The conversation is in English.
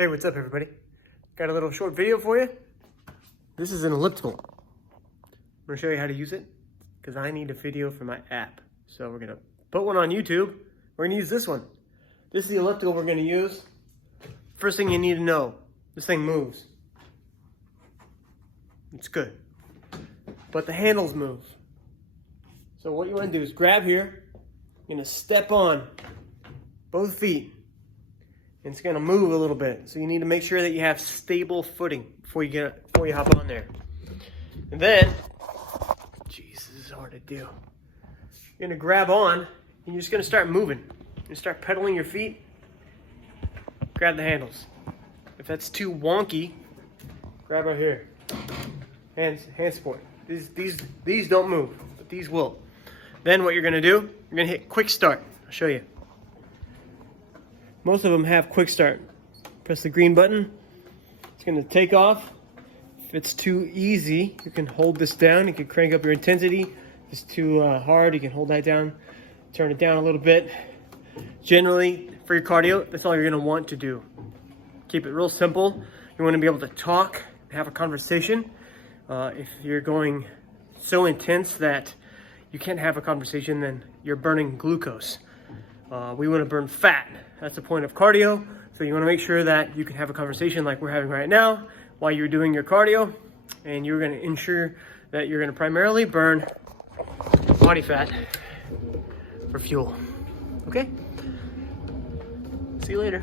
Hey, what's up everybody? Got a little short video for you. This is an elliptical. I'm gonna show you how to use it because I need a video for my app. So we're gonna put one on YouTube. We're gonna use this one. This is the elliptical we're gonna use. First thing you need to know, this thing moves. It's good. But the handles move. So what you wanna do is grab here, you're gonna step on both feet. And it's gonna move a little bit. So you need to make sure that you have stable footing before you hop on there. And then, geez, this is hard to do. You're gonna grab on and you're just gonna start moving. You start pedaling your feet, grab the handles. If that's too wonky, grab right here. Hand support. These don't move, but these will. Then what you're gonna do, you're gonna hit quick start. I'll show you. Most of them have quick start. Press the green button. It's going to take off. If it's too easy, you can hold this down. You can crank up your intensity. If it's too hard, you can hold that down. Turn it down a little bit. Generally, for your cardio, that's all you're going to want to do. Keep it real simple. You want to be able to talk, have a conversation. If you're going so intense that you can't have a conversation, then you're burning glucose. We want to burn fat. That's the point of cardio. So you want to make sure that you can have a conversation like we're having right now while you're doing your cardio, and you're going to ensure that you're going to primarily burn body fat for fuel. Okay? See you later.